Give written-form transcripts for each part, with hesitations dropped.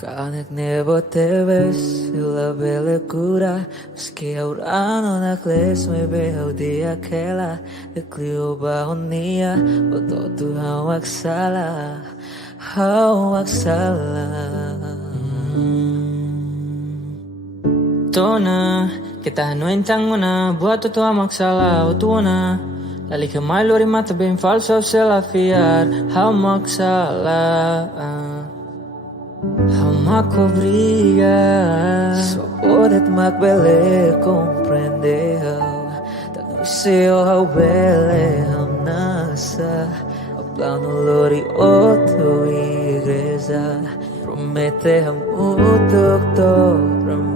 Kahit nebo te ves la belecura, meski aurano nakles may behau di aquela de clio bahonia, boto tu hawak salah, hawak salah. Tona, kita nuentang muna, buat tu hamak salah, utuna. Lali que mai lori mata bem falso se la fiar, hamak salah. Hamak obriga só poder magbele compreender. Tanto seu ao bele amnasa, o plano lori outro igreja. Promete o doctor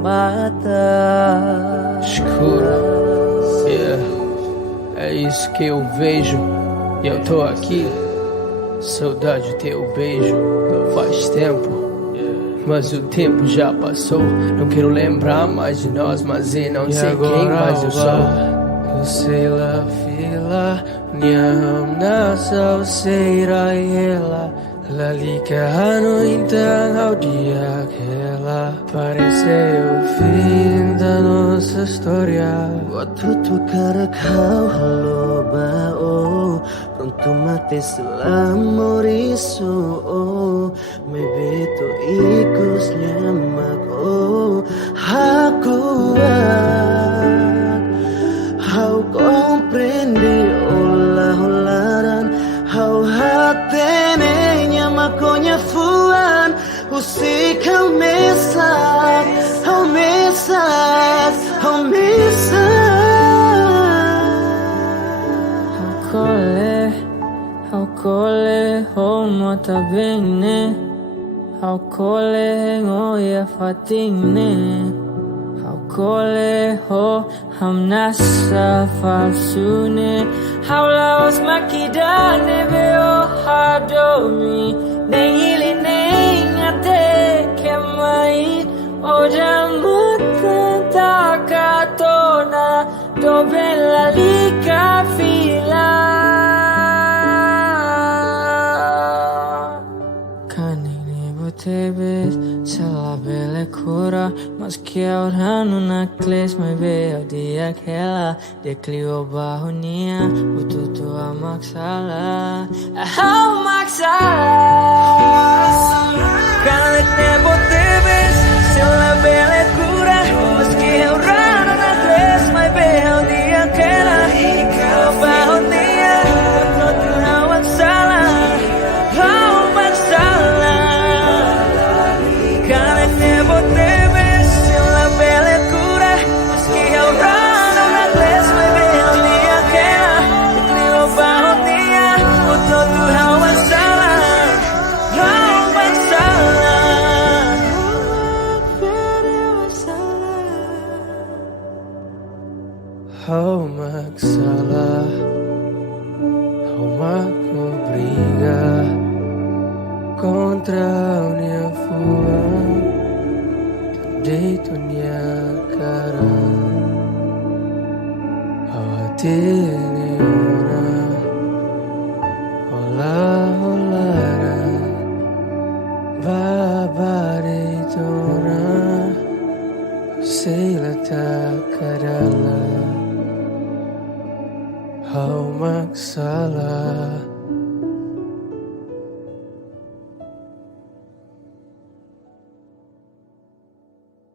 mata. Escura, é isso que eu vejo. E eu tô aqui, saudade do teu beijo. Faz tempo, mas o tempo já passou. Não quero lembrar mais de nós, mas eu não sei quem mais eu sou. Eu sei lá, fila, minha nasa, eu sei ela. Lalika no intang ao dia aquela. Pareceu o fim da nossa história. Waktu tukar kau halo bao, pronto mate selamor isu. Me beto ikus nyamak how comprende olah-olaran, how hatene nyamakonya fuan, usik how mesas, how mesas, how How cole, ho mota bene. How cole, ho ya fatine. How cole, ho hamnasa falsune. How laos makidane beo hadomi. Nengili nengate kemai. Oja muta takatona. Dobela lika fila. Te ves, se la belecura, mas que ahora no nakles me veo di aquela de clio bahonia, ututu amak salah, amak salah. Kahit nebo te ves, se la belecura, mas que ahora no nakles may behau di aquela de clio bahonia, ututu hawak salah, hawak salah. How magsalah, how magobriga contra minha fua, deito minha cara, how atene ora, ola olara, babaritona, sei la takadala. How magsalah.